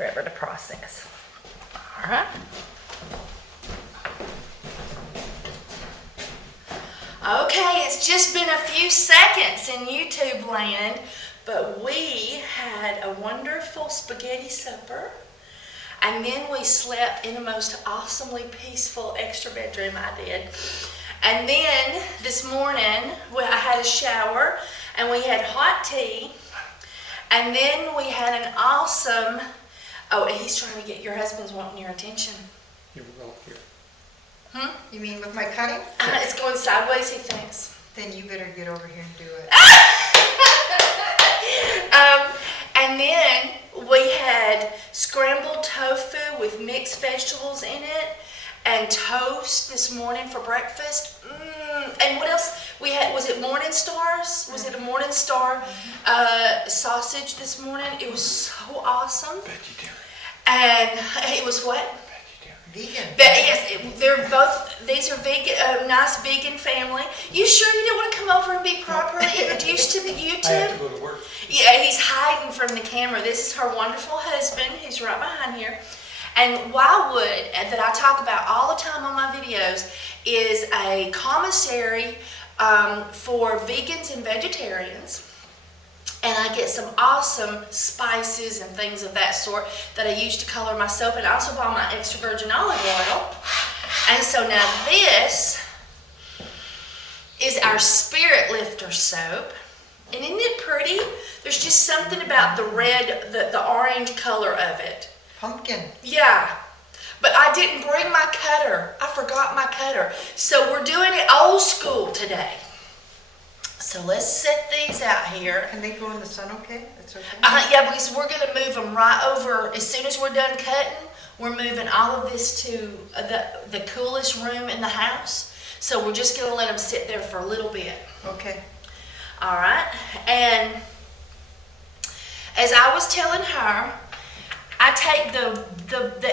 forever to process. All right. Okay, it's just been a few seconds in YouTube land, but we had a wonderful spaghetti supper, and then we slept in the most awesomely peaceful extra bedroom I did. And then this morning, I had a shower, and we had hot tea, and then we had an awesome, oh, he's trying to get, your husband's wanting your attention. You will here. You mean with my cutting? It's going sideways, he thinks. Then you better get over here and do it. And then we had scrambled tofu with mixed vegetables in it, and toast this morning for breakfast. And what else? We had, was it Morning Stars? Was it a Morning Star sausage this morning? It was so awesome. Vegetarian. And it was what? Vegan. Yes, they're both, these are vegan, nice vegan family. You sure you didn't want to come over and be properly introduced to the YouTube? I have to go to work. Yeah, he's hiding from the camera. This is her wonderful husband. He's right behind here. And Wildwood, that I talk about all the time on my videos, is a commissary for vegans and vegetarians. And I get some awesome spices and things of that sort that I use to color my soap. And I also buy my extra virgin olive oil. And so now this is our Spirit Lifter soap. And isn't it pretty? There's just something about the red, the orange color of it. Pumpkin. Yeah. But I didn't bring my cutter. I forgot my cutter. So we're doing it old school today. So let's set these out here. Can they go in the sun okay? That's okay? Yeah, because we're going to move them right over. As soon as we're done cutting, we're moving all of this to the coolest room in the house. So we're just going to let them sit there for a little bit. Okay. All right. And as I was telling her, I take the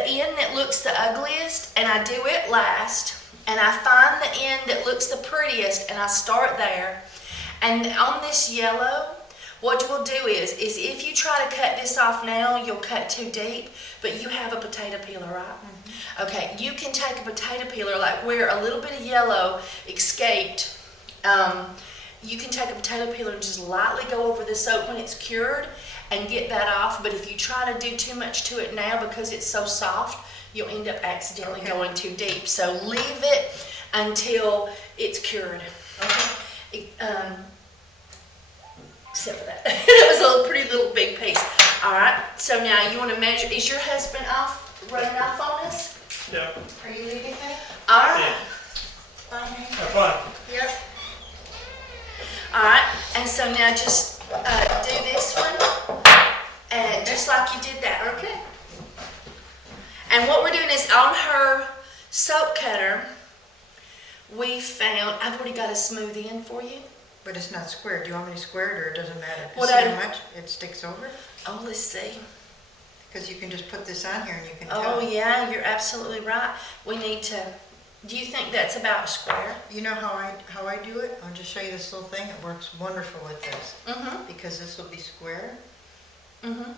end that looks the ugliest and I do it last. And I find the end that looks the prettiest and I start there. And on this yellow, what we'll do is if you try to cut this off now, you'll cut too deep, but you have a potato peeler, right? Mm-hmm. Okay, you can take a potato peeler, like where a little bit of yellow escaped, you can take a potato peeler and just lightly go over the soap when it's cured and get that off. But if you try to do too much to it now because it's so soft, you'll end up accidentally going too deep. So leave it until it's cured. Okay. Except for that. That was a pretty little big piece. Alright, so now you want to measure. Is your husband running off on us? Yeah. Are you leaving me? Alright. Yeah. Have fun. Yep. Alright, and so now just do this one, and just like you did that, okay? And what we're doing is on her soap cutter, we found, I've already got a smooth end for you. But it's not squared. Do you want me to square it or it doesn't matter? What See how much it sticks over? Oh, let's see. Because you can just put this on here and you can Oh, tell. yeah, you're absolutely right. We need to, do you think that's about a square? You know how I do it? I'll just show you this little thing. It works wonderful with this. Mm-hmm. Because this will be square. Mm-hmm.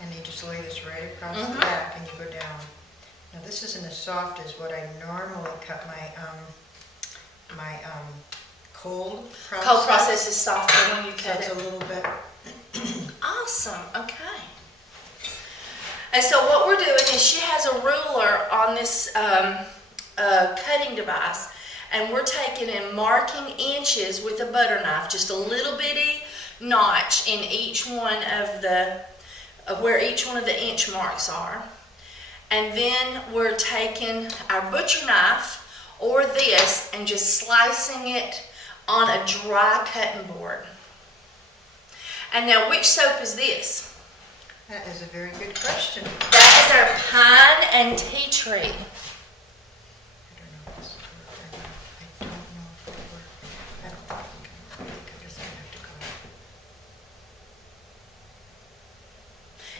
And you just lay this right across the back and you go down. Now this isn't as soft as what I normally cut my cold process. Cold process is softer when you cut It's it. a little bit. Awesome, okay. And so what we're doing is she has a ruler on this cutting device, and we're taking and marking inches with a butter knife, just a little bitty notch in each one of the where each one of the inch marks are. And then we're taking our butcher knife or this and just slicing it on a dry cutting board. And now, which soap is this? That is a very good question. That is our pine and tea tree. I don't know if this will work or not. I don't know if it'll work. I don't think it'll work. I'm just gonna have to go.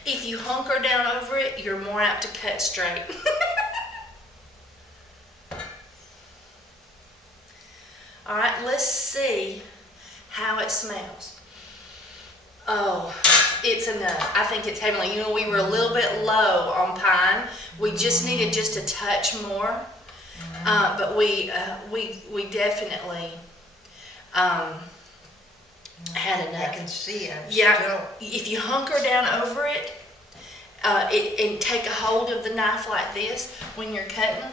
If you hunker down over it, you're more apt to cut straight. All right, let's see how it smells. Oh, it's enough. I think it's heavenly. You know, we were a little bit low on pine. We just needed just a touch more. But we definitely had enough. I can see it. Yeah, if you hunker down over it, and take a hold of the knife like this when you're cutting,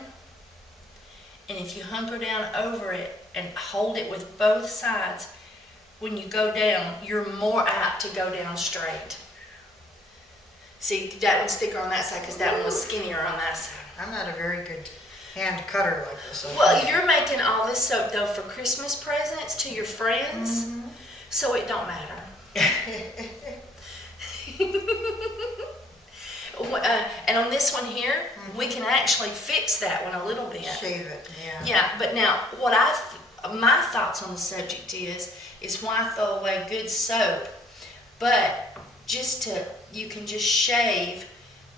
and if you hunker down over it and hold it with both sides, when you go down, you're more apt to go down straight. See, that one's thicker on that side because that one was skinnier on that side. I'm not a very good hand cutter like this. Well, you're making all this soap though for Christmas presents to your friends, so it don't matter. And on this one here, we can actually fix that one a little bit. Shave it, yeah. Yeah, but now my thoughts on the subject is why throw away good soap, but you can just shave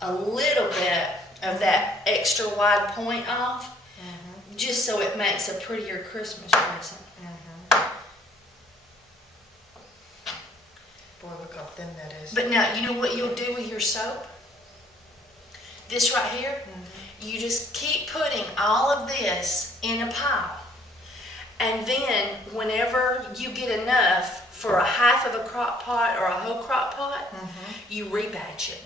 a little bit of that extra wide point off, just so it makes a prettier Christmas present. Boy, look how thin that is. But now, you know what you'll do with your soap? This right here, you just keep putting all of this in a pile. And then whenever you get enough for a half of a crock pot or a whole crock pot, you rebatch it.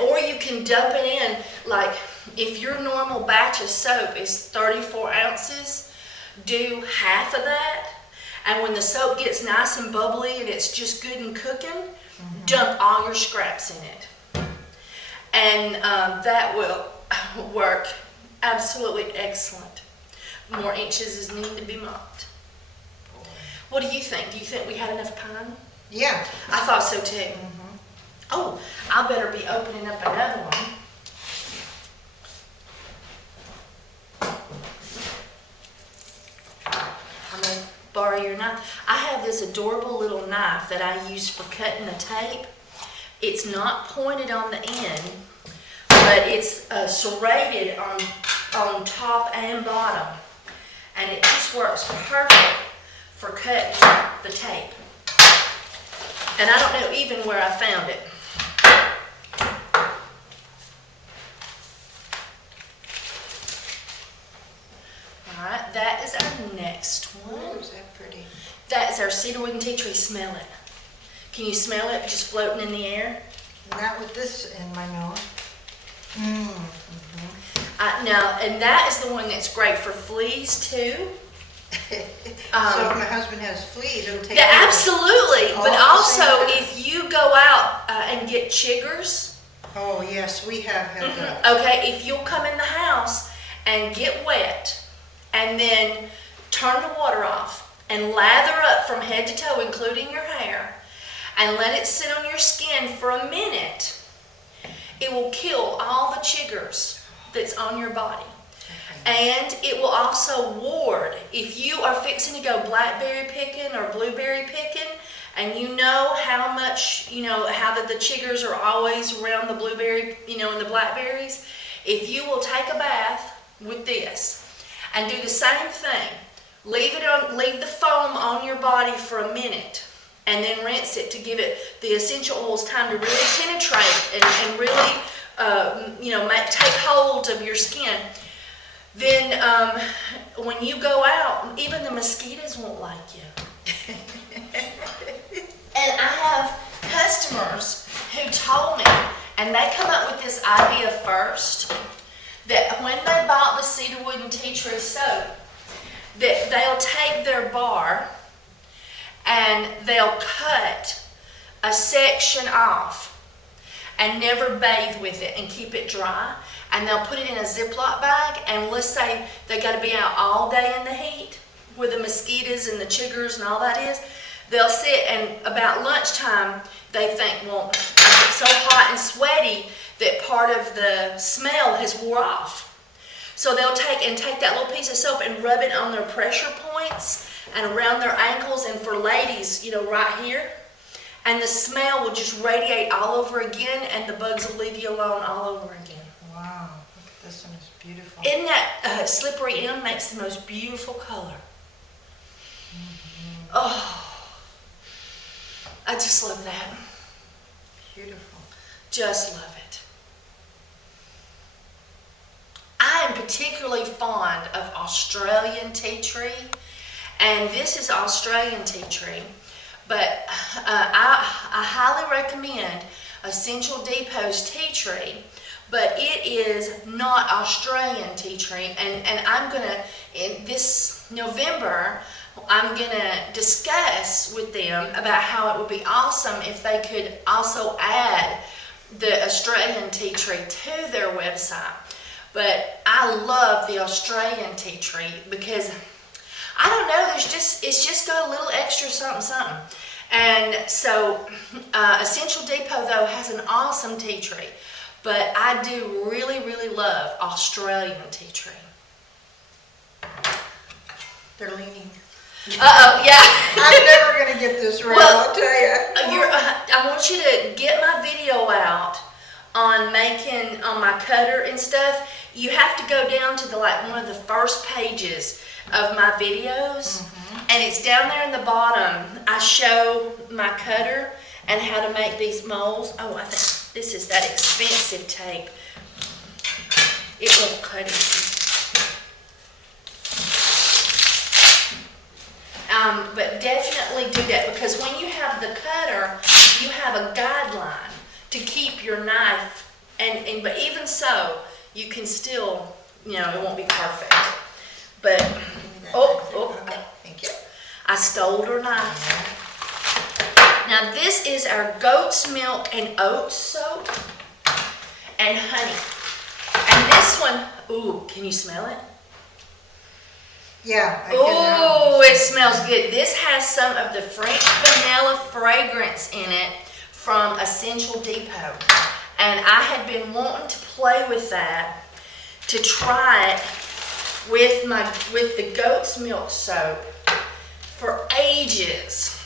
Or you can dump it in, like if your normal batch of soap is 34 ounces, do half of that. And when the soap gets nice and bubbly and it's just good and cooking, dump all your scraps in it. And that will work absolutely excellent. More inches is needed to be mopped. What do you think? Do you think we had enough pine? Yeah. I thought so too. Oh, I better be opening up another one. I'm going to borrow your knife. I have this adorable little knife that I use for cutting the tape. It's not pointed on the end, but it's serrated on top and bottom. And it just works perfect for cutting the tape. And I don't know even where I found it. Alright, that is our next one. Oh, is that pretty? That is our cedarwood and tea tree. Smell it. Can you smell it just floating in the air? Not with this in my nose. Now, and that is the one that's great for fleas too. So if my husband has fleas, it'll take Yeah, absolutely. All But at the also, same time? if you go out and get chiggers, Oh, yes, we have had that. okay, if you'll come in the house and get wet and then turn the water off and lather up from head to toe, including your hair, and let it sit on your skin for a minute, it will kill all the chiggers that's on your body. And it will also ward. If you are fixing to go blackberry picking or blueberry picking, and you know how much, how that the chiggers are always around the blueberry, and the blackberries, if you will take a bath with this and do the same thing, leave the foam on your body for a minute, and then rinse it to give it the essential oils time to really penetrate and really, take hold of your skin. Then when you go out, even the mosquitoes won't like you. And I have customers who told me, and they come up with this idea first, that when they bought the cedarwood and tea tree soap, that they'll take their bar and they'll cut a section off and never bathe with it and keep it dry. And they'll put it in a Ziploc bag, and let's say they got to be out all day in the heat where the mosquitoes and the chiggers and all that is. They'll sit, and about lunchtime they think, well, I'm so hot and sweaty that part of the smell has wore off. So they'll take that little piece of soap and rub it on their pressure points and around their ankles, and for ladies, right here. And the smell will just radiate all over again, and the bugs will leave you alone all over again. Wow, look at this one, it's beautiful. Isn't that slippery M makes the most beautiful color? Oh, I just love that. Beautiful. Just love it. I am particularly fond of Australian tea tree, and this is Australian tea tree, but I highly recommend Essential Depot's tea tree, but it is not Australian tea tree, and I'm gonna, in this November, I'm gonna discuss with them about how it would be awesome if they could also add the Australian tea tree to their website. But I love the Australian tea tree because, I don't know, it's just got a little extra something, something. And so, Essential Depot though has an awesome tea tree, but I do really, really love Australian tea tree. They're leaning. Uh-oh, yeah. I'm never going to get this right, Well, I'll tell you. I want you to get my video out on making, on my cutter and stuff. You have to go down to one of the first pages of my videos, and it's down there in the bottom. I show my cutter and how to make these molds. Oh, I think this is that expensive tape. It won't cut it. But definitely do that, because when you have the cutter, you have a guideline to keep your knife, and but even so, you can still, it won't be perfect. But, Okay, thank you. I stole her knife. Now this is our goat's milk and oats soap and honey. And this one, ooh, can you smell it? Yeah, I can now. Oh, it smells good. This has some of the French vanilla fragrance in it from Essential Depot. And I had been wanting to play with that, to try it with the goat's milk soap for ages.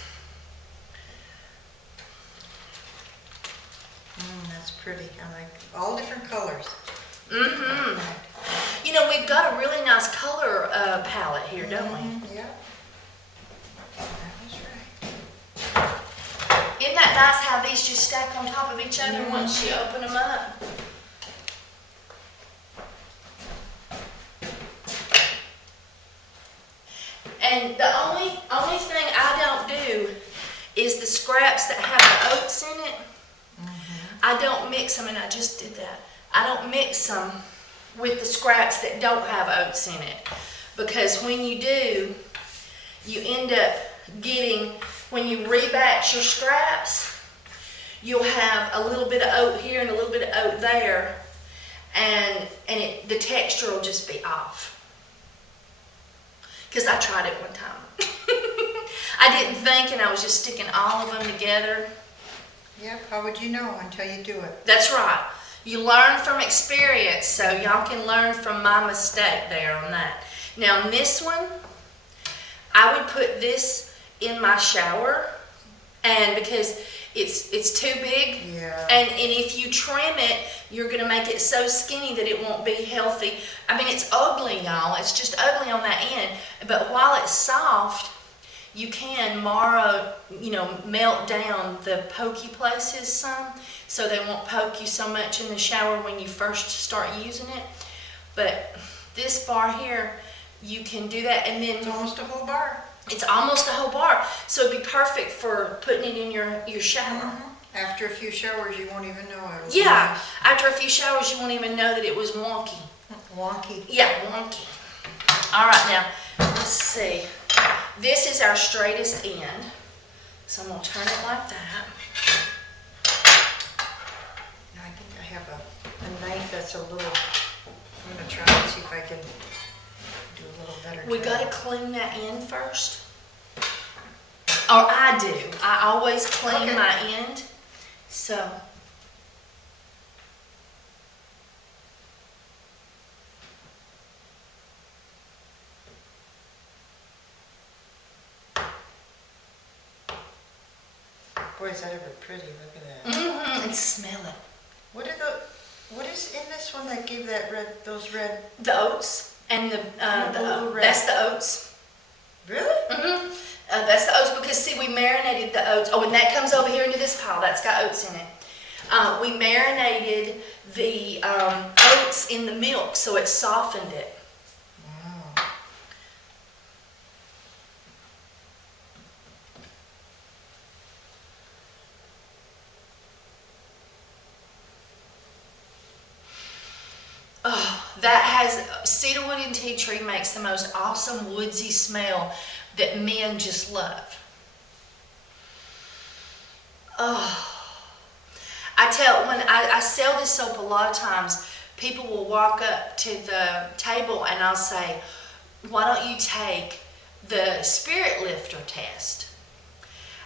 That's pretty. I like all different colors. Mm-hmm. We've got a really nice color palette here, don't we? Yeah. That was right. Isn't that nice how these just stack on top of each other once you open them up? And the only thing I don't do is the scraps that have the oats in it. I don't mix them, and I just did that. I don't mix them with the scraps that don't have oats in it, because when you do, you end up getting, when you rebatch your scraps, you'll have a little bit of oat here and a little bit of oat there, and the texture will just be off. Because I tried it one time. I didn't think, and I was just sticking all of them together. Yep, how would you know until you do it? That's right. You learn from experience, so y'all can learn from my mistake there on that. Now this one, I would put this in my shower, and because it's too big, Yeah. and if you trim it, you're gonna make it so skinny that it won't be healthy. I mean, it's ugly, y'all. It's just ugly on that end. But while it's soft, you can melt down the pokey places some, so they won't poke you so much in the shower when you first start using it. But this bar here, you can do that, and then It's almost a whole bar. it's almost a whole bar, so it'd be perfect for putting it in your shower. After a few showers, you won't even know it. Yeah, after a few showers, you won't even know that it was wonky. Wonky. Yeah, wonky. All right, now, let's see. This is our straightest end, so I'm going to turn it like that. I think I have a knife that's a little, I'm going to try and see if I can do a little better We job. got to clean that end first. Or I do. I always clean Okay. my end, so. Boy, is that ever pretty. Look at that. Mm-hmm, and smell it. What is in this one that gave that red, those red? The oats and the blue red. that's the oats. Really? Mm-hmm. That's the oats because see, we marinated the oats. Oh, and that comes over here into this pile. That's got oats in it. We marinated the oats in the milk so it softened it. Wow. Oh, that has, cedarwood and tea tree makes the most awesome woodsy smell that men just love. Oh, when I sell this soap a lot of times, people will walk up to the table and I'll say, why don't you take the spirit lifter test?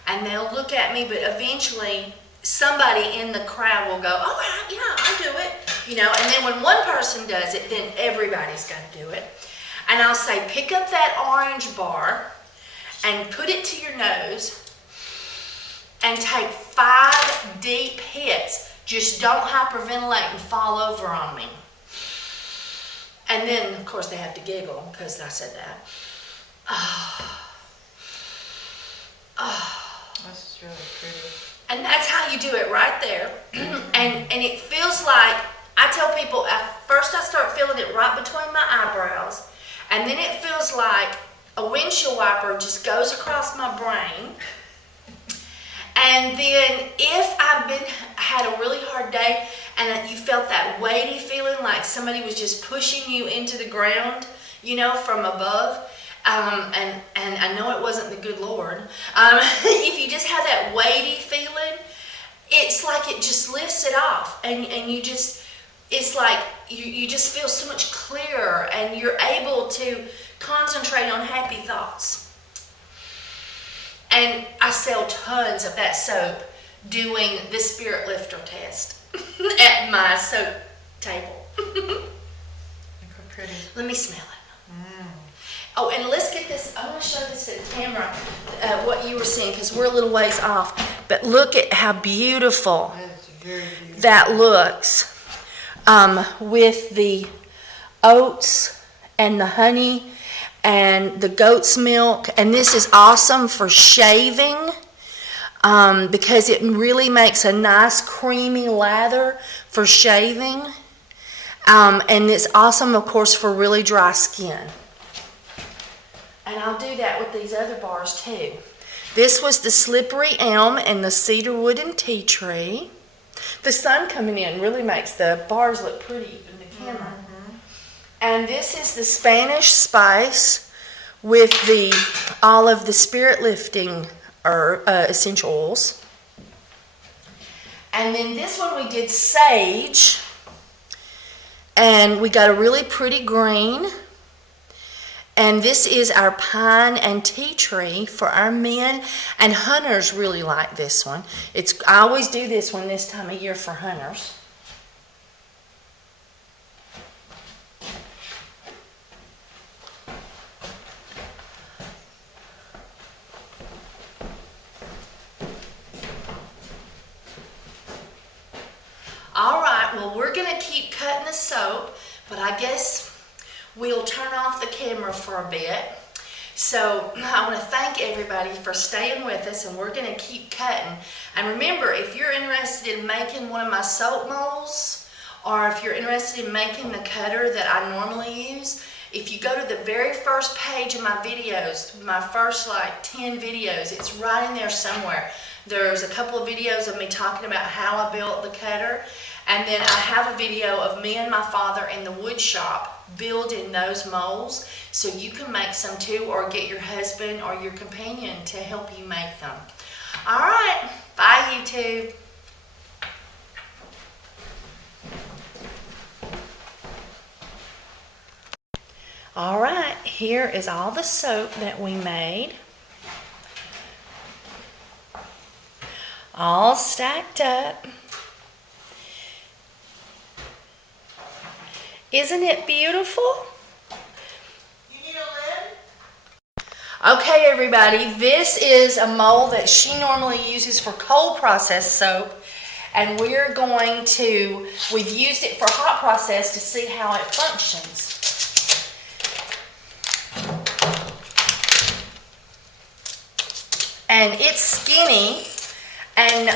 And they'll look at me, but eventually somebody in the crowd will go, oh yeah, I'll do it. And then when one person does it, then everybody's got to do it. And I'll say, pick up that orange bar and put it to your nose and take 5 deep hits. Just don't hyperventilate and fall over on me. And then, of course, they have to giggle because I said that. Oh. Oh. This is really pretty. And that's how you do it right there. and it feels like, I tell people, at first I start feeling it right between my eyebrows. And then it feels like a windshield wiper just goes across my brain. And then if had a really hard day and you felt that weighty feeling like somebody was just pushing you into the ground, from above, and I know it wasn't the good Lord, if you just have that weighty feeling, it's like it just lifts it off and you just, it's like you just feel so much clearer and you're able to concentrate on happy thoughts. And I sell tons of that soap doing the spirit lifter test at my soap table. Look how pretty. Let me smell it. Oh, and let's get this, I want to show this at the camera, what you were seeing, because we're a little ways off. But look at how beautiful That's very beautiful. that looks with the oats and the honey and the goat's milk. And this is awesome for shaving because it really makes a nice creamy lather for shaving. And it's awesome, of course, for really dry skin. And I'll do that with these other bars too. This was the slippery elm and the cedarwood and tea tree. The sun coming in really makes the bars look pretty in the camera. And this is the Spanish spice with all of the spirit lifting essential oils. And then this one we did sage. And we got a really pretty green. And this is our pine and tea tree for our men. And hunters really like this one. I always do this one this time of year for hunters. All right, well, we're going to keep cutting the soap, but I guess we'll turn off the camera for a bit. So I want to thank everybody for staying with us, and we're going to keep cutting. And remember, if you're interested in making one of my soap molds, or if you're interested in making the cutter that I normally use, if you go to the very first page of my videos, my first like 10 videos, it's right in there somewhere. There's a couple of videos of me talking about how I built the cutter. And then I have a video of me and my father in the wood shop building those molds. So you can make some too, or get your husband or your companion to help you make them. All right, bye YouTube. All right, here is all the soap that we made. All stacked up. Isn't it beautiful? You need a lid? Okay, everybody, this is a mold that she normally uses for cold process soap. And we've used it for hot process to see how it functions. And it's skinny. And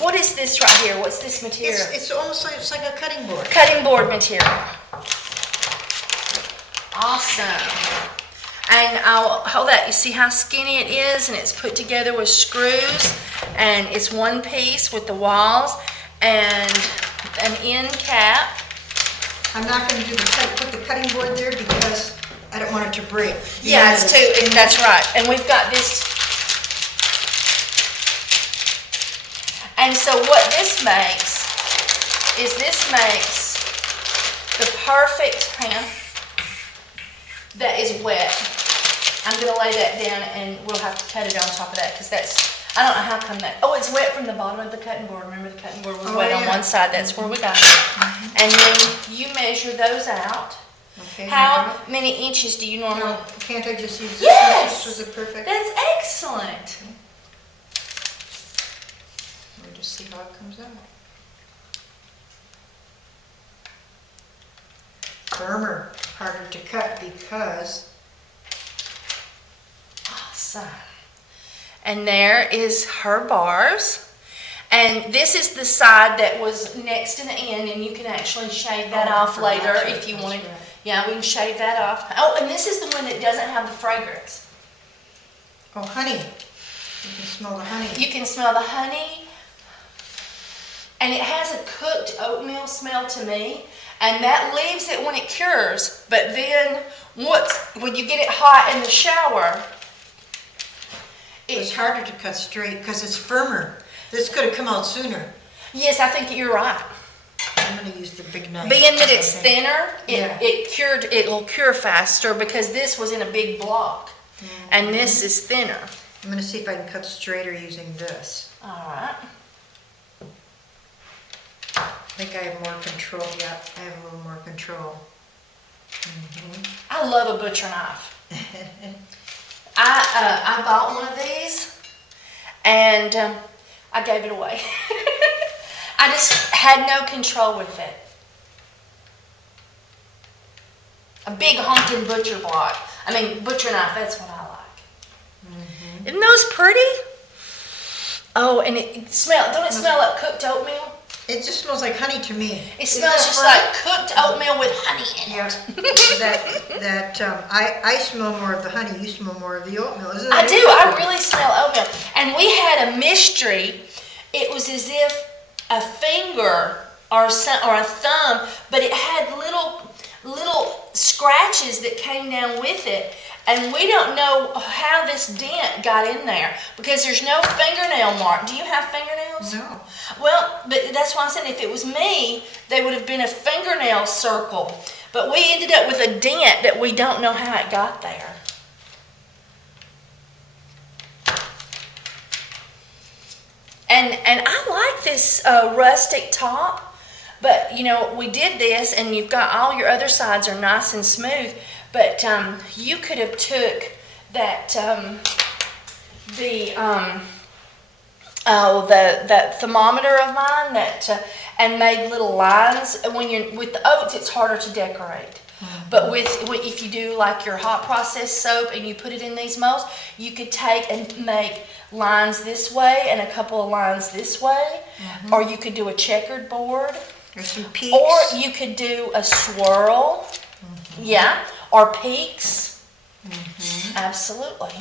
what is this right here? What's this material? It's almost like, it's like a cutting board. Cutting board material. Awesome. And I'll hold that. You see how skinny it is? And it's put together with screws. And it's one piece with the walls and an end cap. I'm not going to do put the cutting board there because I don't want it to break. Yeah, it's too. That's right. And we've got this. And so what this makes is the perfect pan that is wet. I'm going to lay that down and we'll have to cut it on top of that because I don't know how come that, oh, it's wet from the bottom of the cutting board. Remember the cutting board was wet on one side, that's where we got it. And then you measure those out. Okay. How many inches do you normally? No, can't I just use this? Yes! This was a perfect. That's excellent. We'll just see how it comes out. Firmer, harder to cut because. Awesome. And there is her bars. And this is the side that was next to the end, and you can actually shave that off later if you wanted. Right. Yeah, we can shave that off. Oh, and this is the one that doesn't have the fragrance. Oh, honey. You can smell the honey. You can smell the honey. And it has a cooked oatmeal smell to me. And that leaves it when it cures. But then when you get it hot in the shower, it's harder to cut straight because it's firmer. This could have come out sooner. Yes, I think you're right. I'm going to use the big knife. Being that it's thinner, it'll cure faster because this was in a big block. Mm-hmm. And this is thinner. I'm going to see if I can cut straighter using this. All right. I think I have more control. Yeah, I have a little more control. Mm-hmm. I love a butcher knife. I bought one of these and I gave it away. I just had no control with it. A big honking butcher block. Butcher knife, that's what I like. Mm-hmm. Isn't those pretty? Oh, and don't it smell like cooked oatmeal? It just smells like honey to me. It smells just like cooked oatmeal with honey in it. I smell more of the honey. You smell more of the oatmeal. I do. I really smell oatmeal. And we had a mystery. It was as if a finger or a thumb, but it had little scratches that came down with it. And we don't know how this dent got in there because there's no fingernail mark. Do you have fingernails? No. Well, but that's why I said if it was me, they would have been a fingernail circle. But we ended up with a dent that we don't know how it got there. And I like this rustic top, but we did this, and you've got all your other sides are nice and smooth. But you could have took that that thermometer of mine and made little lines. When you're with the oats, it's harder to decorate. Mm-hmm. But if you do like your hot process soap and you put it in these molds, you could take and make lines this way and a couple of lines this way, mm-hmm. or you could do a checkered board. There's some peaks. Or you could do a swirl. Mm-hmm. Yeah. Or peaks. Mm-hmm. Absolutely.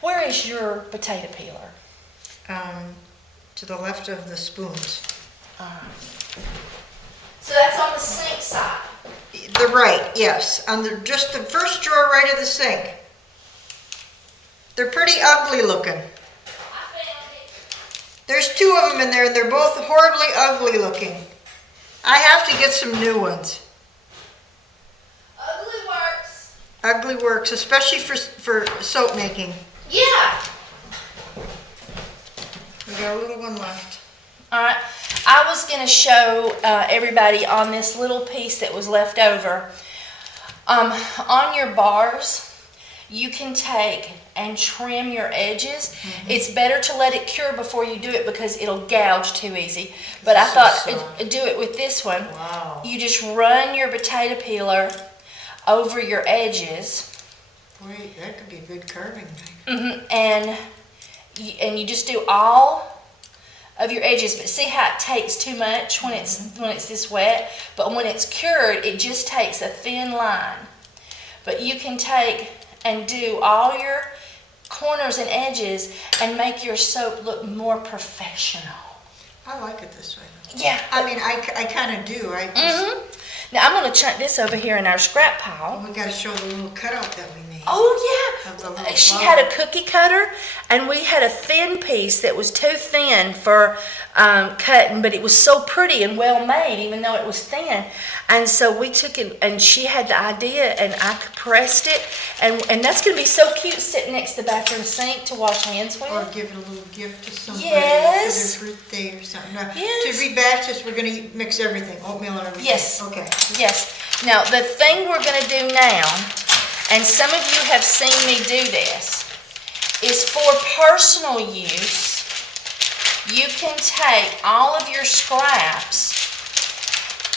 Where is your potato peeler? To the left of the spoons. So that's on the sink side. The right, yes. On just the first drawer right of the sink. They're pretty ugly looking. I found it. There's two of them in there, and they're both horribly ugly looking. I have to get some new ones. Ugly works. Ugly works, especially for soap making. Yeah. We got a little one left. All right. I was going to show everybody on this little piece that was left over. On your bars, you can take and trim your edges. Mm-hmm. It's better to let it cure before you do it because it'll gouge too easy. But I thought do it with this one. Wow. You just run your potato peeler over your edges Boy, that could be a good carving knife. And you just do all of your edges, but see how it takes too much when it's this wet? But when it's cured, it just takes a thin line. But you can take and do all your corners and edges and make your soap look more professional. I like it this way. Yeah. I mean, I kind of do. I just, Now I'm going to chuck this over here in our scrap pile. we got to show the little cutout that we made. Oh Of the yeah, little she flower. had a cookie cutter, and we had a thin piece that was too thin for cutting, but it was so pretty and well made, even though it was thin. And so we took it, and she had the idea, and I pressed it, and that's going to be so cute sitting next to the bathroom sink to wash hands with. Or give it a little gift to somebody Yes. for their birthday or something. Now, Yes. to rebatch this, we're going to mix everything, oatmeal and everything. Yes. Okay. Yes. Now, the thing we're going to do now, and some of you have seen me do this, is for personal use. You can take all of your scraps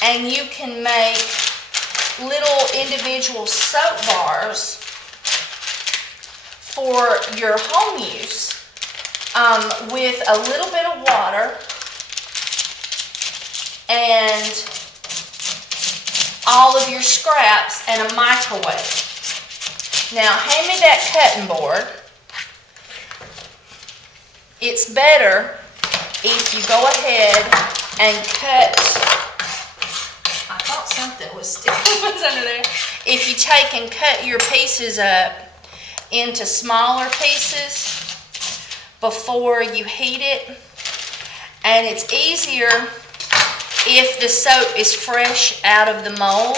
and you can make little individual soap bars for your home use with a little bit of water and all of your scraps and a microwave. Now, hand me that cutting board. It's better if you go ahead and cut. I thought something was still under there. If you take and cut your pieces up into smaller pieces before you heat it, and it's easier if the soap is fresh out of the mold,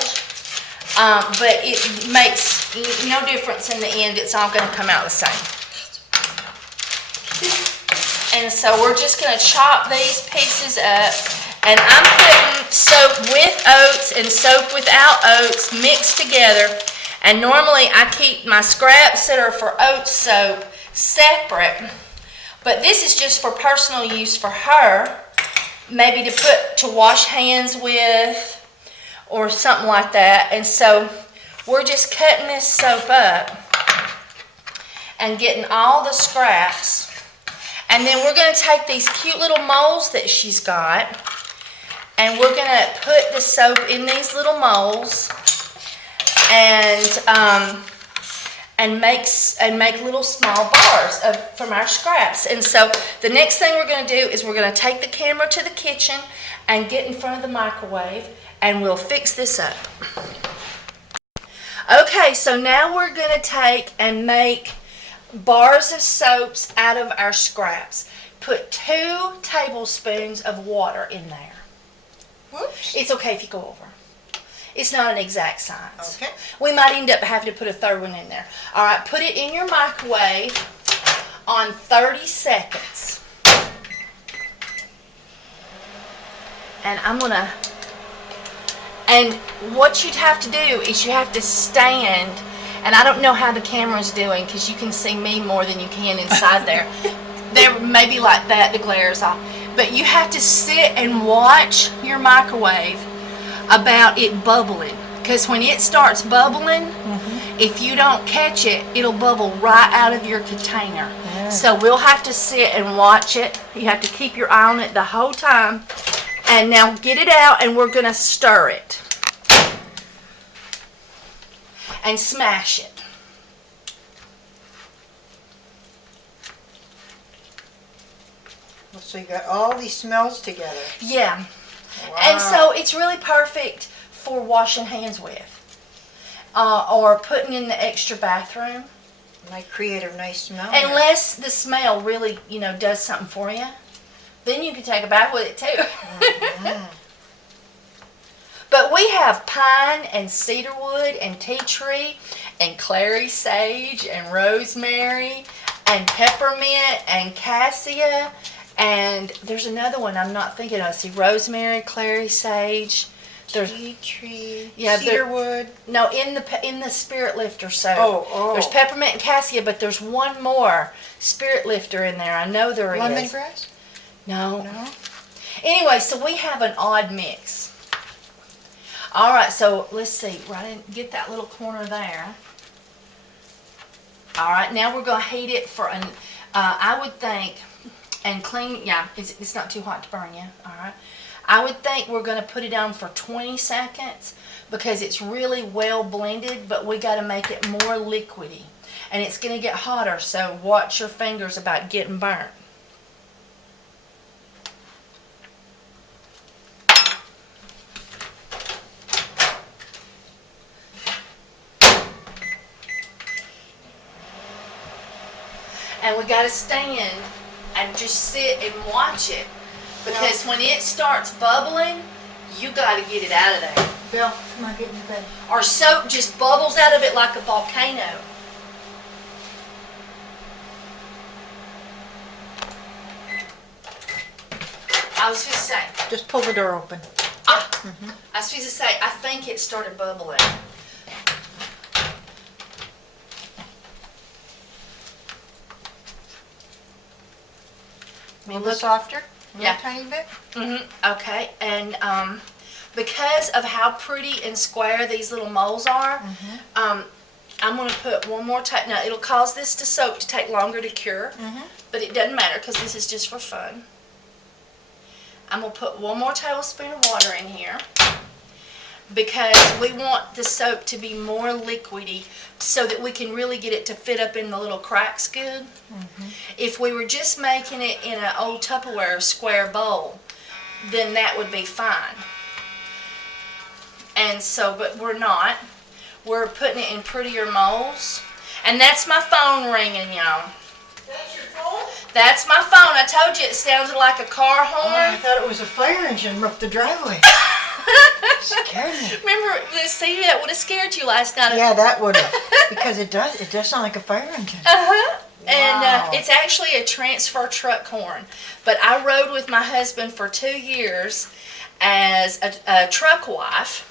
but it makes no difference in the end. It's all going to come out the same. And so we're just going to chop these pieces up, and I'm putting soap with oats and soap without oats mixed together. And normally I keep my scraps that are for oat soap separate, but this is just for personal use for her, maybe to wash hands with or something like that. And so we're just cutting this soap up and getting all the scraps. And then we're going to take these cute little molds that she's got, and we're going to put the soap in these little molds and make little small bars from our scraps. And so the next thing we're going to do is we're going to take the camera to the kitchen and get in front of the microwave, and we'll fix this up. Okay, so now we're going to take and make bars of soaps out of our scraps. Put 2 tablespoons of water in there. Whoops. It's okay if you go over. It's not an exact science. Okay. We might end up having to put a third one in there. All right, put it in your microwave on 30 seconds. And and what you'd have to do is you have to stand. And I don't know how the camera's doing because you can see me more than you can inside there. There maybe like that, the glare's off. But you have to sit and watch your microwave about it bubbling. Because when it starts bubbling, if you don't catch it, it'll bubble right out of your container. Yeah. So we'll have to sit and watch it. You have to keep your eye on it the whole time. And now get it out, and we're going to stir it. And smash it. So you got all these smells together. Yeah. Wow. And so it's really perfect for washing hands with. Or putting in the extra bathroom. Might create a nice smell. Unless the smell really, does something for you. Then you can take a bath with it too. But we have pine and cedarwood and tea tree and clary sage and rosemary and peppermint and cassia, and there's another one I'm not thinking of. See, rosemary, clary sage. There's tea tree, Yeah, cedarwood. no in the spirit lifter soap. Oh. There's peppermint and cassia, but there's one more spirit lifter in there. I know there is. Lemongrass? No. No. Anyway, so we have an odd mix. All right, so let's see. Get that little corner there. All right, now we're going to heat it for an, I would think, and clean, yeah, it's not too hot to burn you, all right? I would think we're going to put it on for 20 seconds because it's really well blended, but we got to make it more liquidy. And it's going to get hotter, so watch your fingers about getting burnt. And we got to stand and just sit and watch it. Because when it starts bubbling, you got to get it out of there. Bill, come on, get in bed. Our soap just bubbles out of it like a volcano. I was just saying. Just pull the door open. I was supposed to say, I think it started bubbling. A little softer? Yeah. A tiny bit? Okay, and because of how pretty and square these little moles are, I'm going to put one more time. Now, it'll cause this soap to take longer to cure, but it doesn't matter because this is just for fun. I'm going to put one more tablespoon of water in here because we want the soap to be more liquidy so that we can really get it to fit up in the little cracks good. If we were just making it in an old Tupperware square bowl, then that would be fine. And so, but we're not. We're putting it in prettier molds. And that's my phone ringing, y'all. That's your phone? That's my phone. I told you it sounded like a car horn. Oh, I thought it was a fire engine up the driveway. Scared me. Remember, see, that would have scared you last night. Yeah, that would have. Because it does sound like a fire engine. And Wow. it's actually a transfer truck horn. But I rode with my husband for 2 years as a truck wife.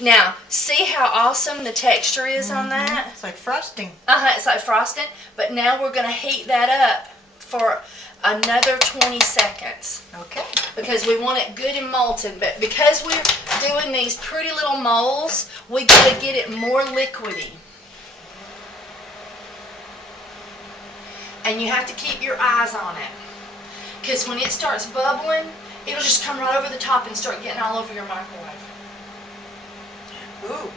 Now, see how awesome the texture is on that? It's like frosting. It's like frosting. But now we're going to heat that up for another 20 seconds. Okay. Because we want it good and molten. But because we're doing these pretty little moles, we got to get it more liquidy. And you have to keep your eyes on it. Because when it starts bubbling, it'll just come right over the top and start getting all over your microwave. Ooh.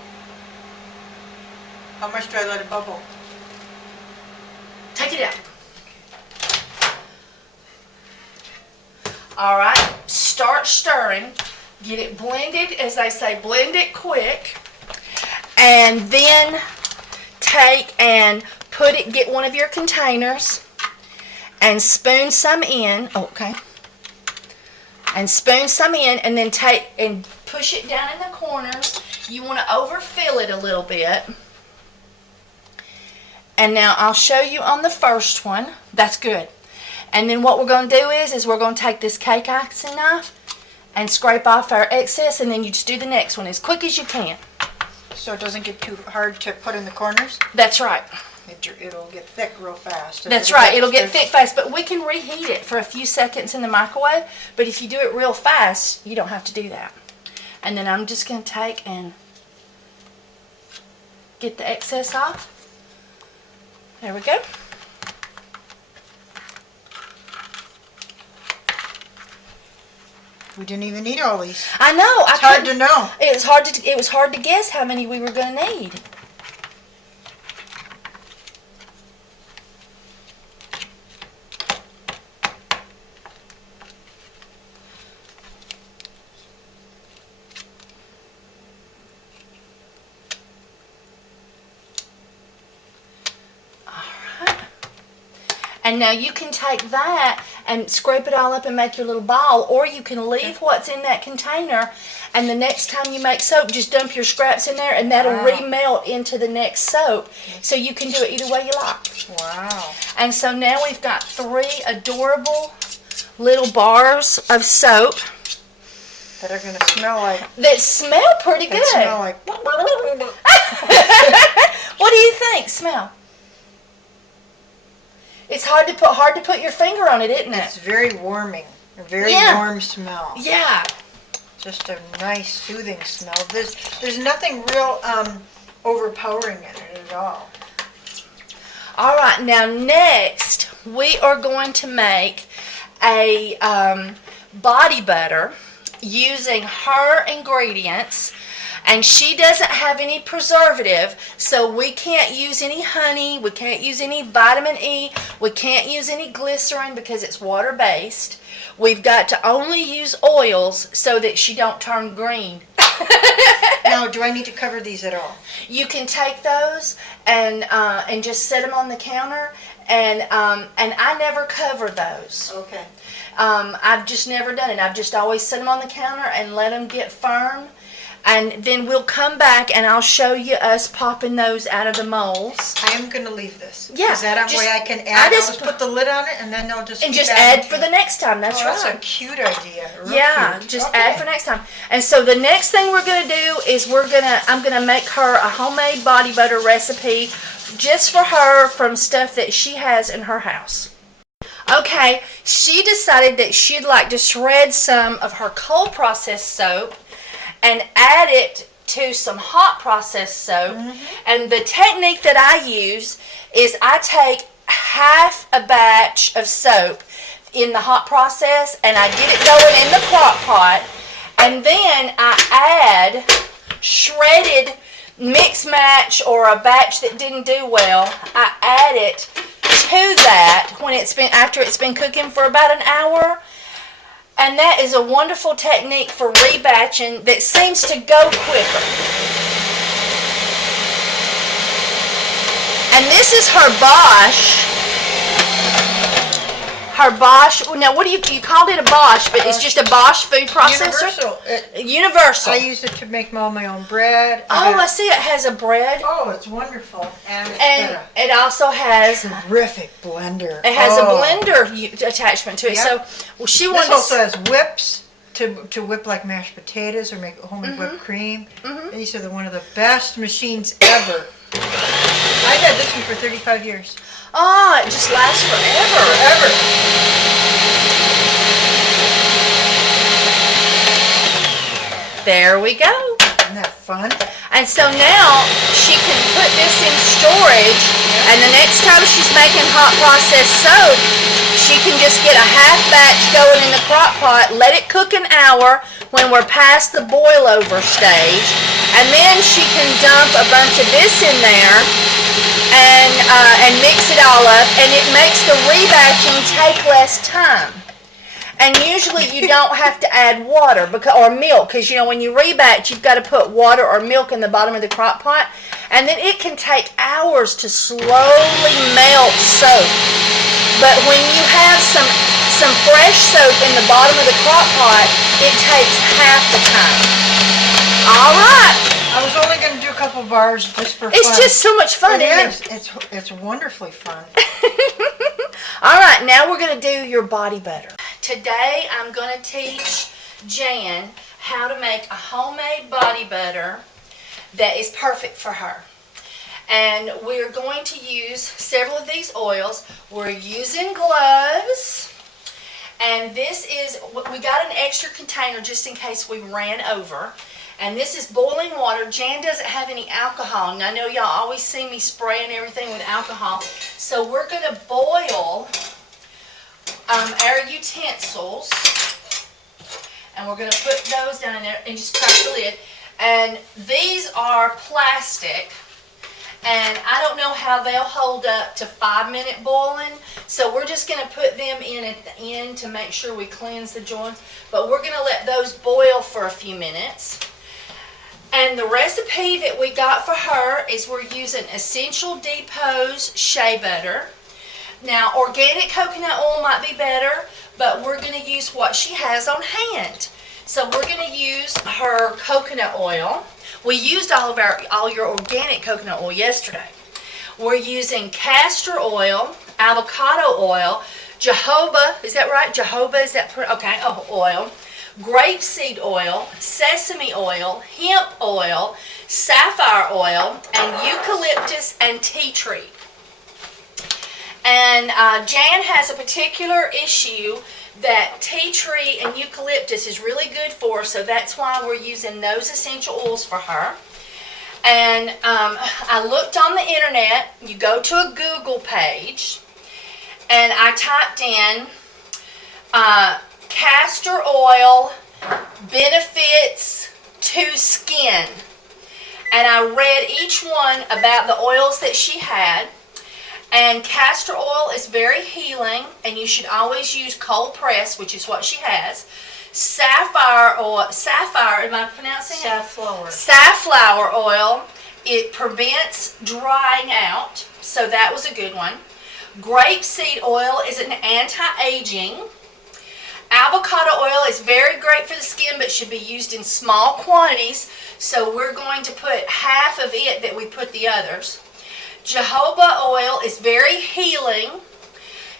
How much do I let it bubble? Take it out. Alright, start stirring. Get it blended, as they say, blend it quick. And then take and get one of your containers and spoon some in. Oh, okay. And spoon some in and then take and push it down in the corners. You want to overfill it a little bit. And now I'll show you on the first one. That's good. And then what we're going to do is we're going to take this cake icing knife and scrape off our excess, and then you just do the next one as quick as you can. So it doesn't get too hard to put in the corners? That's right. It'll get thick real fast. That's right. It'll get thick fast, but we can reheat it for a few seconds in the microwave. But if you do it real fast, you don't have to do that. And then I'm just going to take and get the excess off. There we go. We didn't even need all these. I know. It's hard to know. It was hard to guess how many we were going to need. And now you can take that and scrape it all up and make your little ball, or you can leave what's in that container, and the next time you make soap, just dump your scraps in there, and that'll remelt into the next soap. So you can do it either way you like. Wow. And so now we've got 3 adorable little bars of soap. That are going to smell like... That smell pretty good. That smell like... What do you think? Smell. It's hard to put your finger on it, isn't it? It's very warming. A very warm smell. Yeah. Just a nice, soothing smell. There's nothing real overpowering in it at all. All right, now next we are going to make a body butter using her ingredients, and she doesn't have any preservative, so we can't use any honey, we can't use any vitamin E, we can't use any glycerin because it's water-based. We've got to only use oils so that she don't turn green. Now, do I need to cover these at all? You can take those and just set them on the counter, and I never cover those. Okay. I've just never done it. I've just always set them on the counter and let them get firm, and then we'll come back and I'll show you us popping those out of the molds. I am going to leave this. Yeah, Is that a way I can add? I'll just put the lid on it and then I'll just and keep just adding add for to the it. next time. That's right. That's a cute idea. Real Yeah, cute. just Okay. add for next time. And so the next thing we're gonna do is I'm gonna make her a homemade body butter recipe just for her from stuff that she has in her house. Okay, she decided that she'd like to shred some of her cold process soap and add it to some hot process soap. And the technique that I use is I take half a batch of soap in the hot process and I get it going in the crock pot, and then I add shredded mix match or a batch that didn't do well. I add it to that after it's been cooking for about an hour. And that is a wonderful technique for rebatching that seems to go quicker. And this is her Bosch. Now what do you called it a Bosch, but it's just a Bosch food processor? Universal. Universal. I use it to make all my own bread. Oh, I see it has a bread. Oh, it's wonderful. And it also has terrific blender. a blender attachment to it. Yep. So, well, she This wanted also has whips to whip like mashed potatoes or make homemade whipped cream. These are one of the best machines ever. I've had this one for 35 years. Oh, it just lasts forever. Forever. There we go. Isn't that fun? And so now she can put this in storage, and the next time she's making hot processed soap, she can just get a half batch going in the crock pot, let it cook an hour when we're past the boil over stage, and then she can dump a bunch of this in there and mix it all up, and it makes the rebatching take less time. And usually you don't have to add water or milk, because when you rebatch, you've got to put water or milk in the bottom of the crock pot, and then it can take hours to slowly melt soap. But when you have some fresh soap in the bottom of the crock pot, it takes half the time. All right. I was only going to do a couple bars just for fun. It's just so much fun, It isn't is. It's wonderfly fun. All right, now we're going to do your body butter. Today I'm going to teach Jan how to make a homemade body butter that is perfect for her. And we're going to use several of these oils. We're using gloves. And this is, we got an extra container just in case we ran over. And this is boiling water. Jan doesn't have any alcohol. And I know y'all always see me spraying everything with alcohol. So we're going to boil our utensils. And we're going to put those down in there and just crack the lid. And these are plastic. And I don't know how they'll hold up to 5-minute boiling. So we're just going to put them in at the end to make sure we cleanse the joints. But we're going to let those boil for a few minutes. And the recipe that we got for her is we're using Essential Depot's shea butter. Now, organic coconut oil might be better, but we're going to use what she has on hand. So we're going to use her coconut oil. We used all your organic coconut oil yesterday. We're using castor oil, avocado oil, jojoba, is that right? Jojoba, is that okay? Oh, oil. Grapeseed oil, sesame oil, hemp oil, sapphire oil, and eucalyptus and tea tree. And Jan has a particular issue that tea tree and eucalyptus is really good for, so that's why we're using those essential oils for her. And I looked on the internet. You go to a Google page, and I typed in castor oil benefits to skin. And I read each one about the oils that she had. And castor oil is very healing, and you should always use cold press, which is what she has. Sapphire, am I pronouncing it? Safflower. Safflower oil, it prevents drying out, so that was a good one. Grapeseed oil is an anti-aging. Avocado oil is very great for the skin, but should be used in small quantities, so we're going to put half of it that we put the others. Jojoba oil is very healing.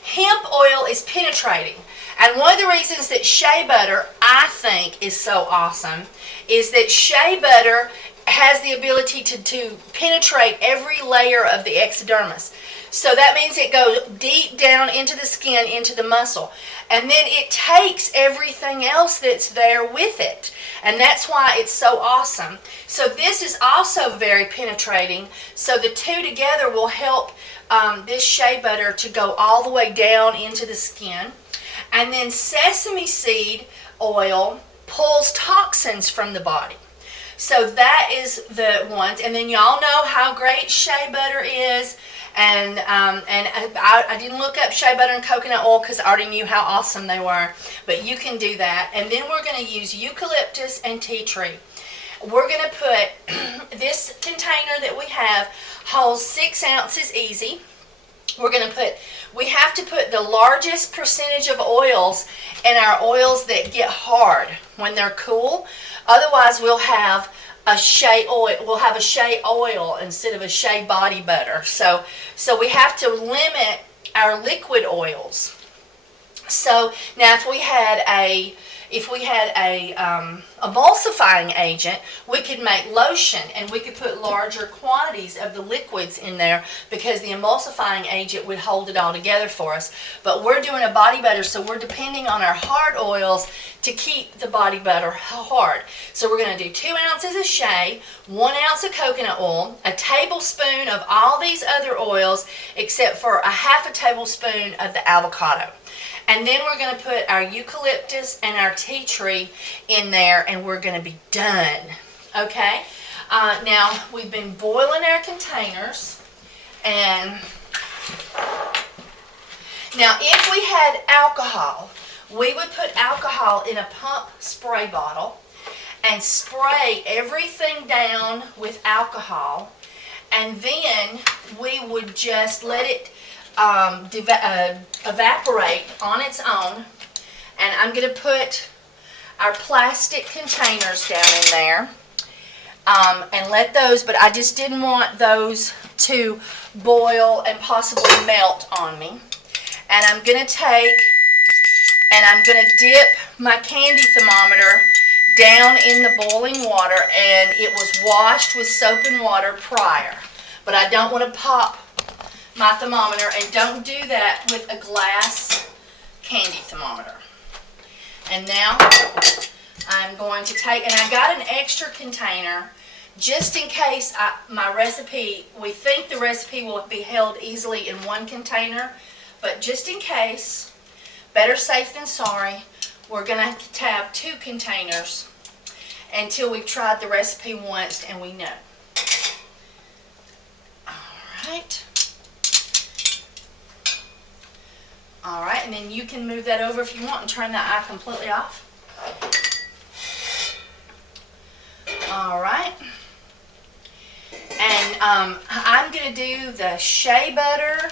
Hemp oil is penetrating. And one of the reasons that shea butter, I think, is so awesome is that shea butter has the ability to penetrate every layer of the ectodermis. So that means it goes deep down into the skin, into the muscle. And then it takes everything else that's there with it. And that's why it's so awesome. So this is also very penetrating. So the two together will help this shea butter to go all the way down into the skin. And then sesame seed oil pulls toxins from the body. So that is the ones. And then y'all know how great shea butter is. And I didn't look up shea butter and coconut oil because I already knew how awesome they were. But you can do that. And then we're going to use eucalyptus and tea tree. We're going to put, this container that we have holds 6 ounces easy. We have to put the largest percentage of oils in our oils that get hard when they're cool. Otherwise, we'll have a shea oil. We'll have a shea oil instead of a shea body butter. So we have to limit our liquid oils. So now, if we had a emulsifying agent, we could make lotion, and we could put larger quantities of the liquids in there because the emulsifying agent would hold it all together for us. But we're doing a body butter, so we're depending on our hard oils to keep the body butter hard. So we're going to do 2 ounces of shea, 1 ounce of coconut oil, a tablespoon of all these other oils except for a half a tablespoon of the avocado. And then we're going to put our eucalyptus and our tea tree in there, and we're going to be done. Okay? Now, we've been boiling our containers, and now if we had alcohol, we would put alcohol in a pump spray bottle and spray everything down with alcohol, and then we would just let it evaporate on its own. And I'm going to put our plastic containers down in there and let those, but I just didn't want those to boil and possibly melt on me. And I'm going to take and I'm going to dip my candy thermometer down in the boiling water, and it was washed with soap and water prior. But I don't want to pop my thermometer, and don't do that with a glass candy thermometer. And now I'm going to take, and I got an extra container just in case my recipe, we think the recipe will be held easily in one container, but just in case, better safe than sorry, we're going to have 2 containers until we've tried the recipe once and we know. Alright. Alright, and then you can move that over if you want and turn that eye completely off. Alright. And I'm going to do the shea butter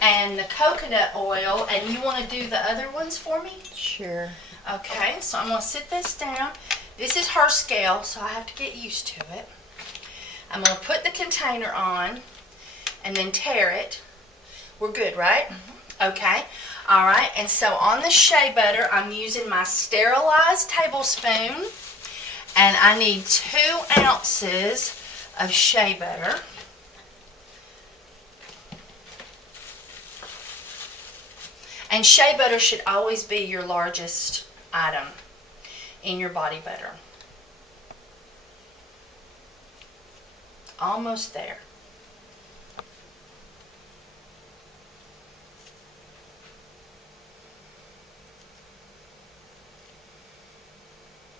and the coconut oil, and you want to do the other ones for me? Sure. Okay, so I'm going to sit this down. This is her scale, so I have to get used to it. I'm going to put the container on and then tear it. We're good, right? Mm-hmm. Okay. All right. And so on the shea butter, I'm using my sterilized tablespoon, and I need 2 ounces of shea butter. And shea butter should always be your largest item in your body butter. Almost there.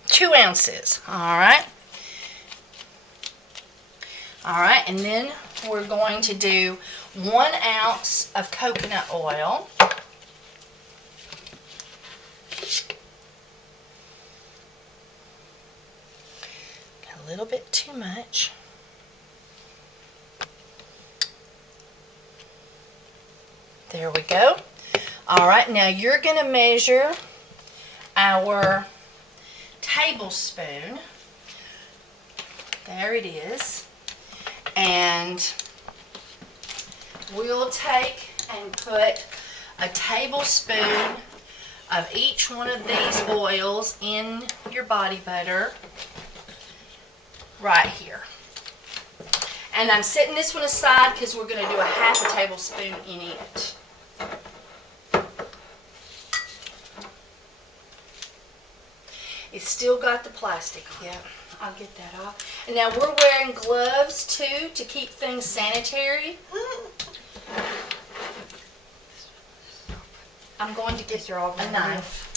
Two ounces. All right. All right, and then we're going to do 1 ounce of coconut oil. A little bit too much. There we go. All right, now you're going to measure our tablespoon. There it is. And we'll take and put a tablespoon of each one of these oils in your body butter right here. And I'm setting this one aside because we're going to do a half a tablespoon in it. It's still got the plastic on it. Yeah, I'll get that off. And now we're wearing gloves too to keep things sanitary. I'm going to get a knife.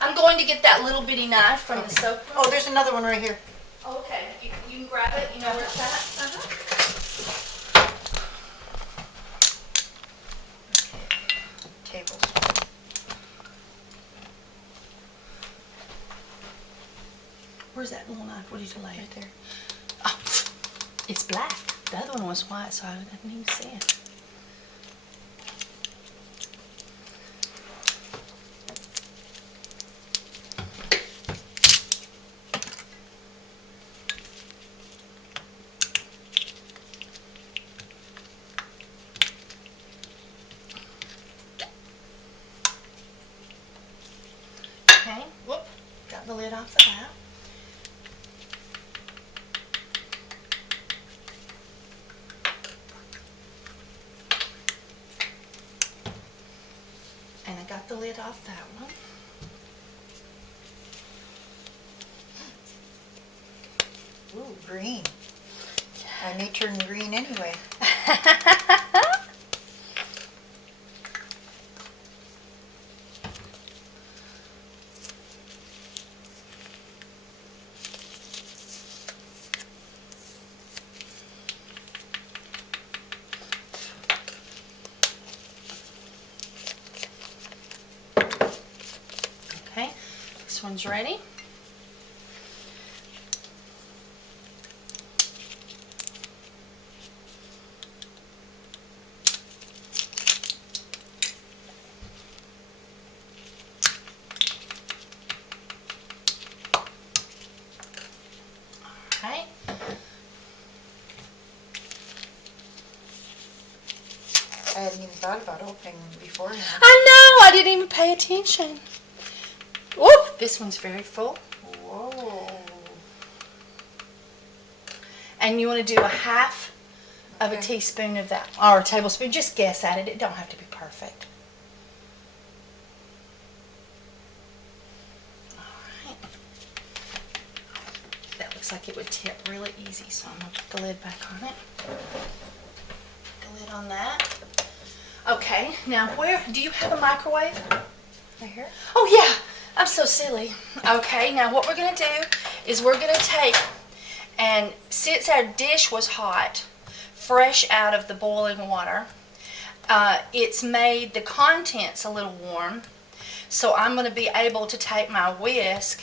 I'm going to get that little bitty knife from the soap room. Oh, there's another one right here. Okay, you can grab it. You know where it's at? Tablespoon. Where's that little knife? What did you lay it there? Oh, it's black. The other one was white, so I didn't even see it. Okay, whoop, got the lid off of that. And I got the lid off that one. Ooh, green. I may turn green anyway. Okay, this one's ready. Okay. I hadn't even thought about opening beforehand. I know, I didn't even pay attention. Whoop, this one's very full. Whoa. And you want to do a half of a teaspoon of that, or a tablespoon. Just guess at it. It don't have to be perfect. All right. That looks like it would tip really easy, so I'm going to put the lid back on it. Put the lid on that. Okay, now where, do you have a microwave? Right here? Oh yeah, I'm so silly. Okay, now what we're going to do is we're going to take, and since our dish was hot, fresh out of the boiling water, it's made the contents a little warm, so I'm going to be able to take my whisk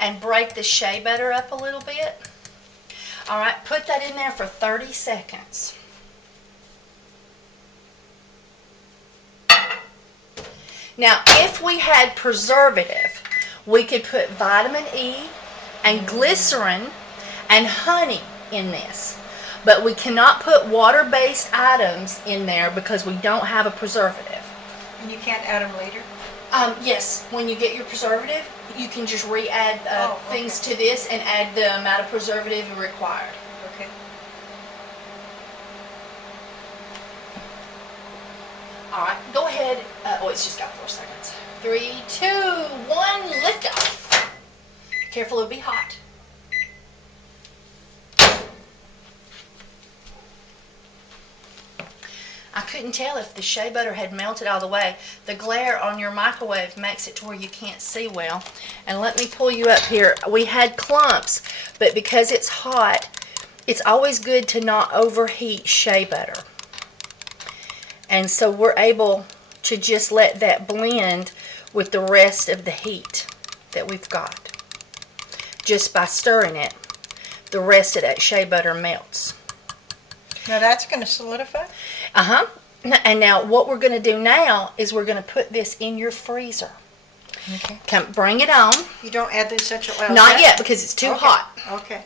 and break the shea butter up a little bit. All right, put that in there for 30 seconds. Now, if we had preservative, we could put vitamin E and glycerin and honey in this. But we cannot put water-based items in there because we don't have a preservative. And you can't add them later? Yes, when you get your preservative, you can just re-add things okay. to this and add the amount of preservative required. Okay. All right, go ahead. Oh, it's just got 4 seconds. 3, 2, 1, lift off. Careful, it'll be hot. I couldn't tell if the shea butter had melted all the way. The glare on your microwave makes it to where you can't see well. And let me pull you up here. We had clumps, but because it's hot, it's always good to not overheat shea butter. And so we're able to just let that blend with the rest of the heat that we've got. Just by stirring it, the rest of that shea butter melts. Now that's going to solidify? Uh-huh. And now what we're going to do now is we're going to put this in your freezer. Okay. Come, bring it on. You don't add the essential oil Not yet, because it's too hot. Okay.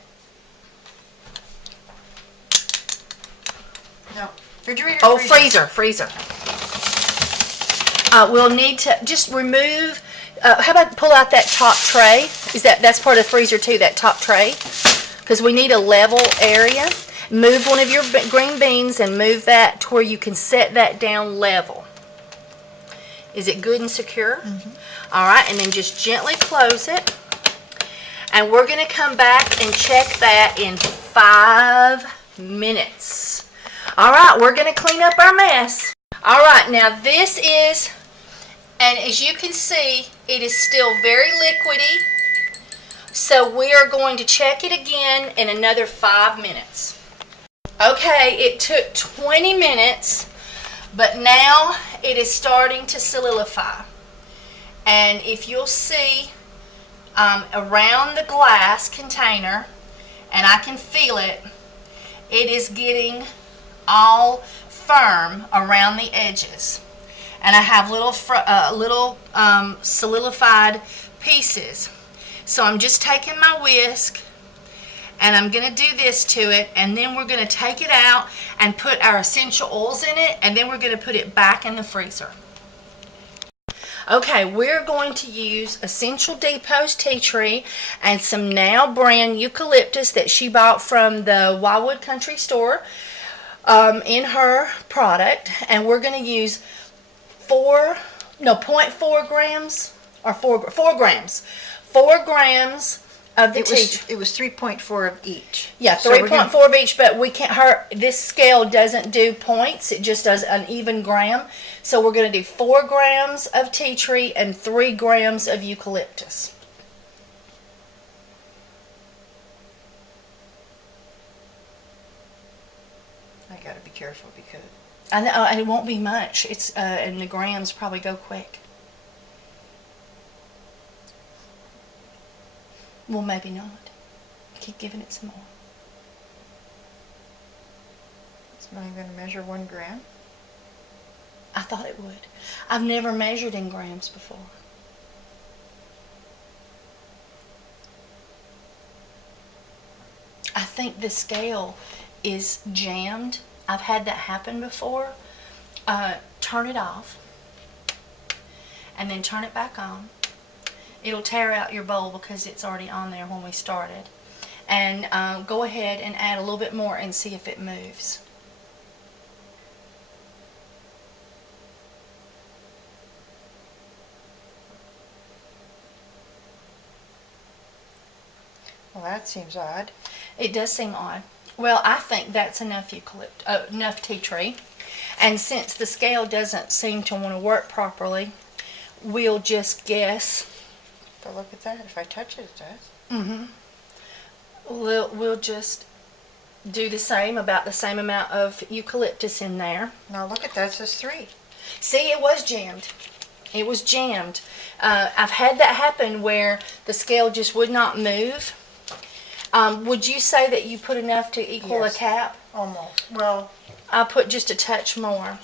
No. Refrigerator? Oh, freezer. We'll need to just remove, how about pull out that top tray? That's part of the freezer too, that top tray? Because we need a level area. Move one of your green beans and move that to where you can set that down level. Is it good and secure? Mm-hmm. All right, and then just gently close it. And we're going to come back and check that in 5 minutes. All right, we're going to clean up our mess. All right, now this is, and as you can see, it is still very liquidy. So we are going to check it again in another 5 minutes. Okay, it took 20 minutes, but now it is starting to solidify. And if you'll see around the glass container, and I can feel it, it is getting all firm around the edges. And I have little solidified pieces. So I'm just taking my whisk and I'm going to do this to it, and then we're going to take it out and put our essential oils in it, and then we're going to put it back in the freezer. Okay, we're going to use Essential Depot's tea tree and some Now brand eucalyptus that she bought from the Wildwood Country store in her product, and we're going to use 0.4 grams or 4 grams. 4 grams of the tea tree. It was 3.4 of each. Yeah, 3.4 of each, but we can't. This scale doesn't do points. It just does an even gram. So we're going to do 4 grams of tea tree and 3 grams of eucalyptus. I got to be careful because I know it won't be much. It's and the grams probably go quick. Well, maybe not. Keep giving it some more. it's not going to measure 1 gram. I thought it would. I've never measured in grams before. I think the scale is jammed. I've had that happen before. Turn it off and then turn it back on. It'll tear out your bowl because it's already on there when we started. And go ahead and add a little bit more and see if it moves. Well, that seems odd. It does seem odd. Well, I think that's enough enough tea tree. And since the scale doesn't seem to want to work properly, we'll just guess. But look at that. If I touch it, it does. Mm-hmm. We'll just do the same, about the same amount of eucalyptus in there. Now look at that. It says 3. See, it was jammed. It was jammed. I've had that happen where the scale just would not move. Would you say that you put enough to equal Yes. a cap? Almost. Well, I put just a touch more.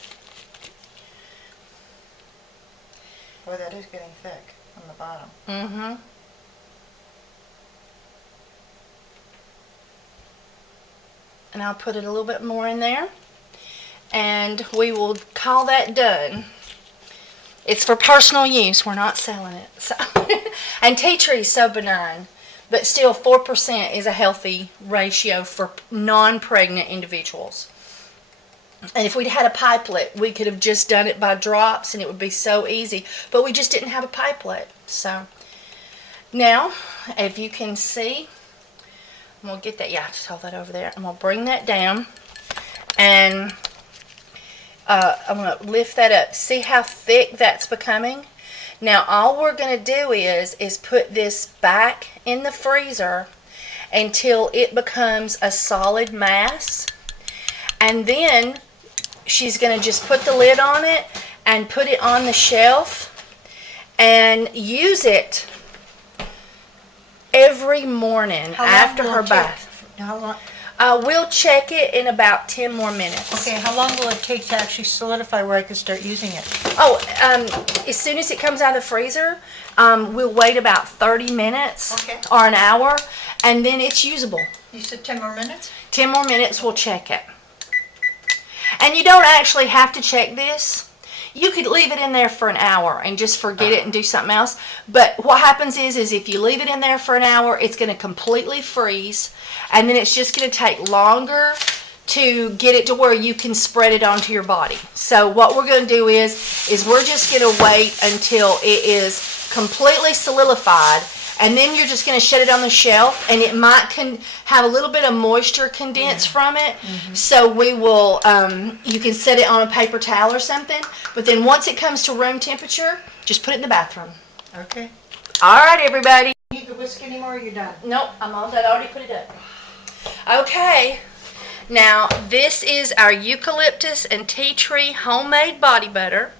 boy, that is getting thick on the bottom. Mm-hmm. And I'll put it a little bit more in there. And we will call that done. It's for personal use. We're not selling it. So and tea tree is so benign. But still, 4% is a healthy ratio for non-pregnant individuals. And if we'd had a pipelet, we could have just done it by drops and it would be so easy. But we just didn't have a pipelet. So Now, if you can see, I'm going to get that, yeah, just hold that over there. I'm going to bring that down, and I'm going to lift that up. See how thick that's becoming? Now, all we're going to do is put this back in the freezer until it becomes a solid mass. And then she's going to just put the lid on it and put it on the shelf and use it every morning after her bath. How long? We'll check it in about 10 more minutes. Okay, how long will it take to actually solidify where I can start using it? Oh, as soon as it comes out of the freezer, we'll wait about 30 minutes or an hour, and then it's usable. You said 10 more minutes? 10 more minutes, we'll check it. And you don't actually have to check this. You could leave it in there for an hour and just forget it and do something else. But what happens is if you leave it in there for an hour, it's going to completely freeze. And then it's just going to take longer to get it to where you can spread it onto your body. So what we're going to do is we're just going to wait until it is completely solidified. And then you're just going to shut it on the shelf, and it might have a little bit of moisture condense from it. So we will, you can set it on a paper towel or something. But then once it comes to room temperature, just put it in the bathroom. Okay. All right, everybody. You need the whisk anymore, or you're done? Nope, I'm all done. I already put it up. Okay. Now, this is our eucalyptus and tea tree homemade body butter.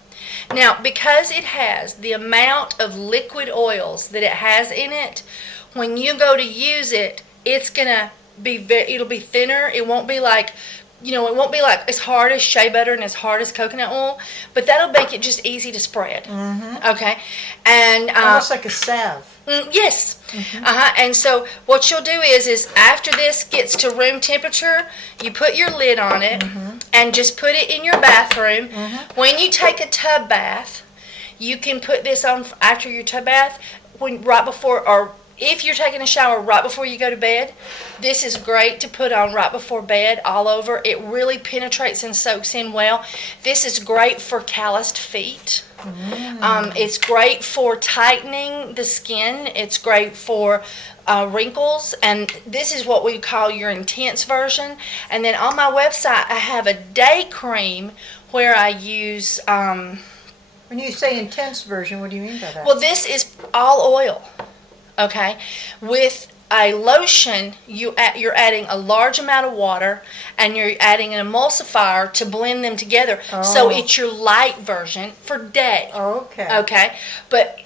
Now, because it has the amount of liquid oils that it has in it, when you go to use it, it's gonna be it'll be thinner. It won't be like, it won't be like as hard as shea butter and as hard as coconut oil, but that'll make it just easy to spread. Okay, and almost like a salve. Yes. And so what you'll do is after this gets to room temperature, you put your lid on it and just put it in your bathroom. When you take a tub bath, you can put this on after your tub bath, right before, or if you're taking a shower right before you go to bed. This is great to put on right before bed all over. It really penetrates and soaks in well. This is great for calloused feet. It's great for tightening the skin. It's great for wrinkles, and this is what we call your intense version. And then on my website, I have a day cream where I use... when you say intense version, what do you mean by that? Well, this is all oil, okay? With a lotion, you're adding a large amount of water, and you're adding an emulsifier to blend them together. So it's your light version for day. Okay. But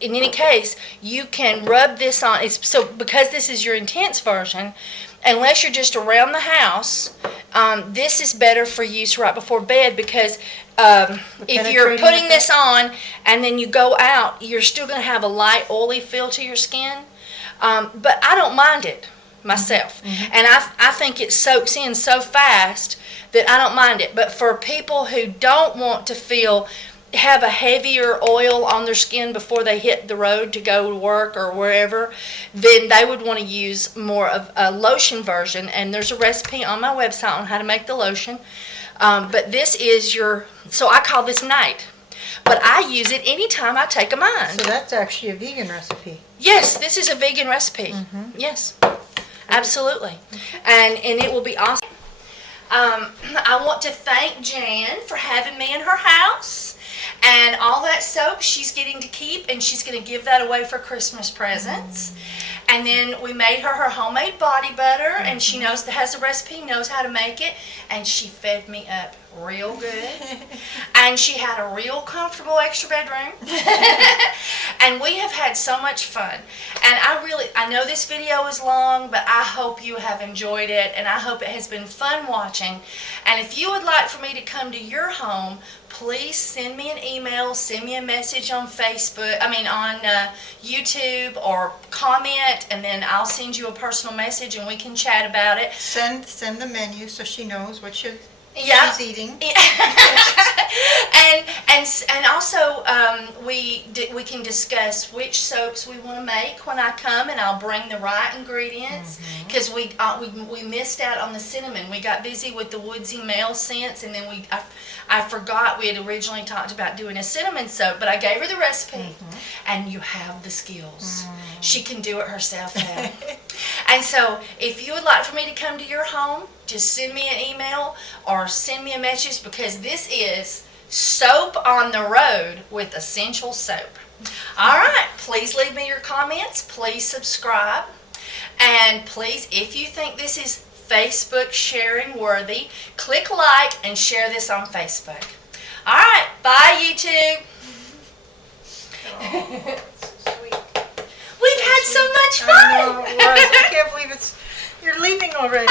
in any case, you can rub this on. So because this is your intense version, unless you're just around the house, this is better for use right before bed, because if you're putting this on and then you go out, you're still going to have a light, oily feel to your skin. But I don't mind it myself. And I think it soaks in so fast that I don't mind it. But for people who don't want to have a heavier oil on their skin before they hit the road to go to work or wherever, then they would want to use more of a lotion version. And there's a recipe on my website on how to make the lotion. But this is so I call this night. But I use it anytime I take a mind. So that's actually a vegan recipe. Yes, this is a vegan recipe. Yes, absolutely. And it will be awesome. I want to thank Jan for having me in her house. And all that soap she's getting to keep, and she's going to give that away for Christmas presents. And then we made her homemade body butter, and she has the recipe, knows how to make it, and she fed me up real good. And she had a real comfortable extra bedroom. And we have had so much fun. And I know this video is long, but I hope you have enjoyed it, and I hope it has been fun watching. And if you would like for me to come to your home, please send me an email, send me a message on on YouTube, or comment, and then I'll send you a personal message and we can chat about it. Send the menu so she knows what she's eating. and also, we can discuss which soaps we want to make when I come, and I'll bring the right ingredients, because we missed out on the cinnamon. We got busy with the woodsy male scents, and then I forgot we had originally talked about doing a cinnamon soap, but I gave her the recipe, and you have the skills. She can do it herself now. And so if you would like for me to come to your home, just send me an email or send me a message, because this is Soap on the Road with Essential Soap. All right, please leave me your comments. Please subscribe. And please, if you think this is Facebook sharing worthy, click like and share this on Facebook. All right, bye YouTube. Sweet. We've had so much fun. I know, it was. I can't believe you're leaving already.